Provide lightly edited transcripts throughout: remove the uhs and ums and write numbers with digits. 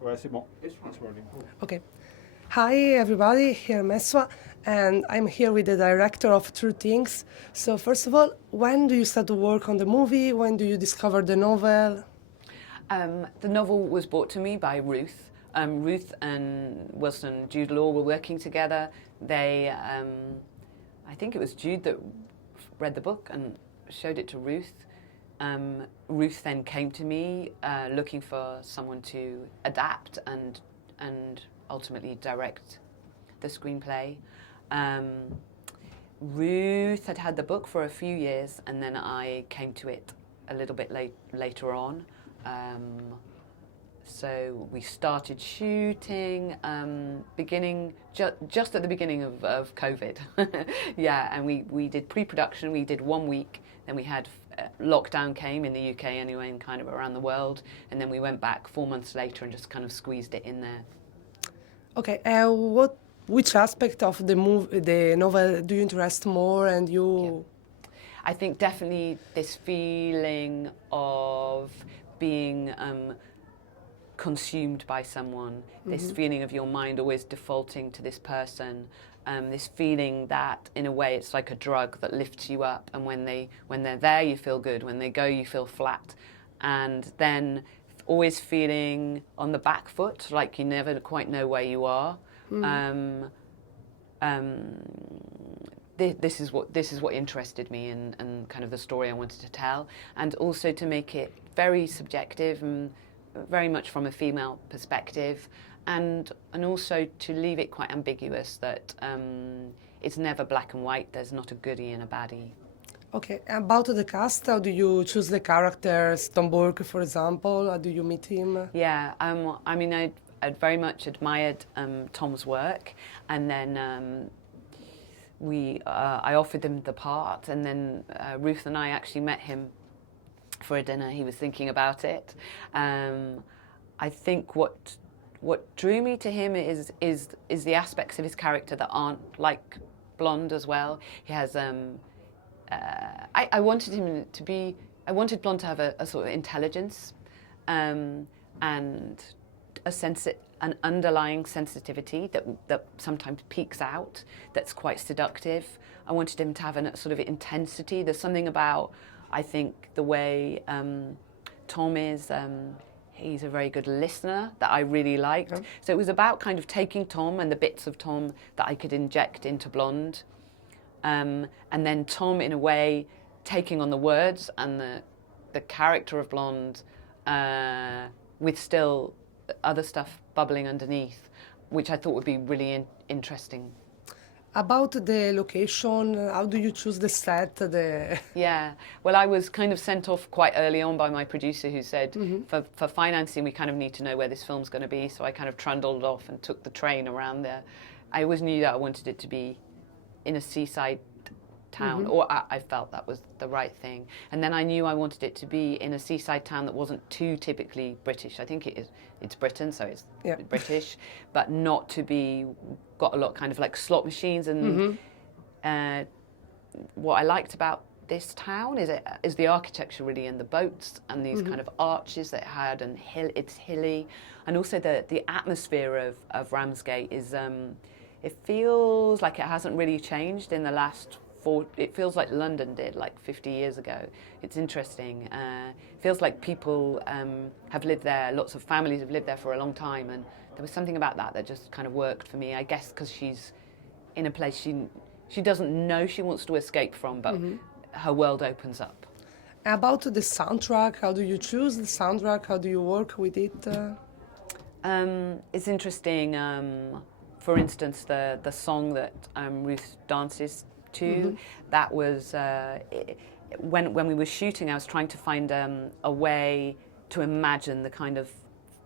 Ouais, c'est bon. It's rolling. Okay. Hi, everybody. Here Messua, and I'm here with the director of True Things. So, first of all, when do you start to work on the movie? When do you discover the novel? The novel was brought to me by Ruth. Ruth and Wilson Jude Law were working together. They, I think it was Jude that read the book and showed it to Ruth. Ruth then came to me looking for someone to adapt and ultimately direct the screenplay. Ruth had the book for a few years, and then I came to it a little bit later on. So we started shooting just at the beginning of COVID. Yeah, and we did pre-production. We did 1 week, then we had lockdown came in the UK anyway, and kind of around the world, and then we went back 4 months later and just kind of squeezed it in there. Okay, which aspect of the novel do you interest more, and you? Yeah. I think definitely this feeling of being consumed by someone, this feeling of your mind always defaulting to this person, this feeling that in a way it's like a drug that lifts you up, and when they're there you feel good, when they go you feel flat, and then always feeling on the back foot, like you never quite know where you are. This is what interested me, and kind of the story I wanted to tell, and also to make it very subjective and very much from a female perspective, and also to leave it quite ambiguous, that it's never black and white. There's not a goodie and a baddie. Okay, about the cast, how do you choose the characters? Tom Burke, for example, how do you meet him? Yeah, I mean, I'd very much admired Tom's work, and then I offered him the part, and then Ruth and I actually met him for a dinner. He was thinking about it. I think what drew me to him is the aspects of his character that aren't like Blonde as well. He has I wanted him to be. I wanted Blonde to have a sort of intelligence, and an underlying sensitivity that sometimes peaks out, that's quite seductive. I wanted him to have a sort of intensity. There's something about, I think, the way Tom is. He's a very good listener that I really liked. Yeah. So it was about kind of taking Tom and the bits of Tom that I could inject into Blonde. And then Tom, in a way, taking on the words and the character of Blonde, with still other stuff bubbling underneath, which I thought would be really interesting. About the location, how do you choose the set? Yeah, well, I was kind of sent off quite early on by my producer, who said, for financing, we kind of need to know where this film's going to be. So I kind of trundled off and took the train around there. I always knew that I wanted it to be in a seaside town, or I felt that was the right thing. And then I knew I wanted it to be in a seaside town that wasn't too typically British. I think it's Britain, so it's British, but not to be got a lot kind of like slot machines. And what I liked about this town is the architecture really, and the boats and these kind of arches that it had, and it's hilly, and also the atmosphere of Ramsgate is it feels like it hasn't really changed in the last it feels like London did like 50 years ago. It's interesting. It feels like people have lived there, lots of families have lived there for a long time, and there was something about that just kind of worked for me, I guess, because she's in a place she doesn't know she wants to escape from, but her world opens up. About the soundtrack, how do you choose the soundtrack? How do you work with it? It's interesting. For instance, the song that Ruth dances to, that was when we were shooting, I was trying to find a way to imagine the kind of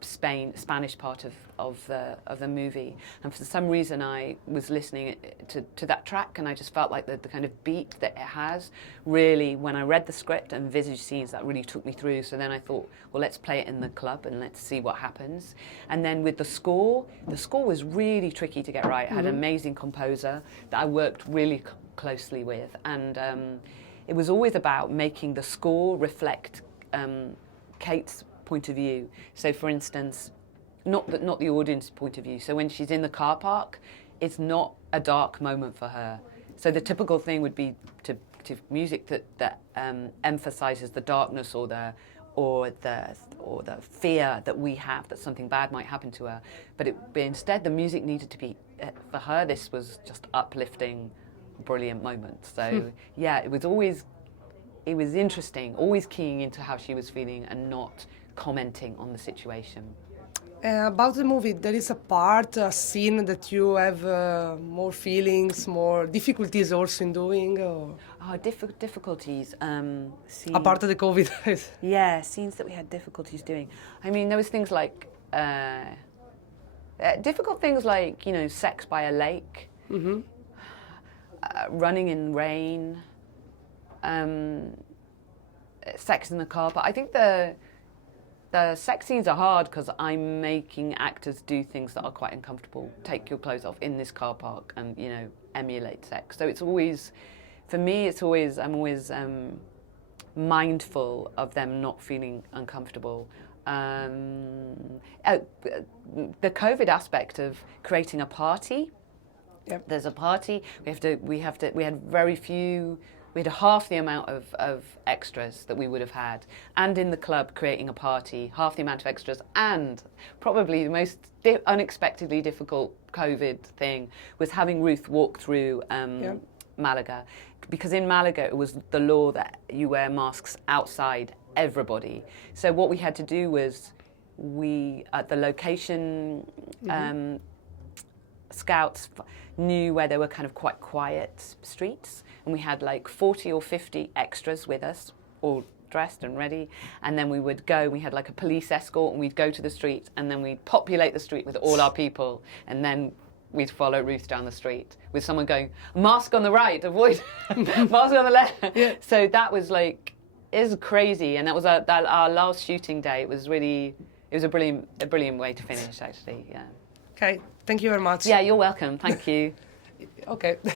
Spanish part of the movie, and for some reason I was listening to that track, and I just felt like the kind of beat that it has really, when I read the script and envisaged scenes, that really took me through. So then I thought, well, let's play it in the club and let's see what happens. And then with the score was really tricky to get right. I had an amazing composer that I worked really closely with, and it was always about making the score reflect Kate's point of view. So for instance, not the audience point of view. So when she's in the car park, it's not a dark moment for her. So the typical thing would be to music that emphasizes the darkness or the fear that we have that something bad might happen to her. But instead, the music needed to be, for her, this was just uplifting, brilliant moment. So yeah, it was interesting, always keying into how she was feeling and not commenting on the situation. About the movie, there is a scene that you have more feelings, more difficulties also in doing? Or? Oh, difficulties. Scenes. Apart of the COVID. Yeah, scenes that we had difficulties doing. I mean, there was things like, difficult things like, you know, sex by a lake, running in rain, sex in the car. But I think the sex scenes are hard because I'm making actors do things that are quite uncomfortable. Take your clothes off in this car park and, you know, emulate sex. So it's always, for me, I'm always mindful of them not feeling uncomfortable. The COVID aspect of creating a party. Yep. There's a party. We had half the amount of extras that we would have had. And in the club, creating a party, half the amount of extras. And probably the most unexpectedly difficult COVID thing was having Ruth walk through Malaga. Because in Malaga, it was the law that you wear masks outside everybody. So what we had to do was at the location, scouts knew where there were kind of quite quiet streets, and we had like 40 or 50 extras with us, all dressed and ready, and then we would go, we had like a police escort, and we'd go to the street, and then we'd populate the street with all our people, and then we'd follow Ruth down the street with someone going, mask on the right, avoid, mask on the left. Yeah. So that was like, it was crazy, and that was our last shooting day. It was a brilliant way to finish, actually, yeah. Okay, thank you very much. Yeah, you're welcome. Thank you. Okay.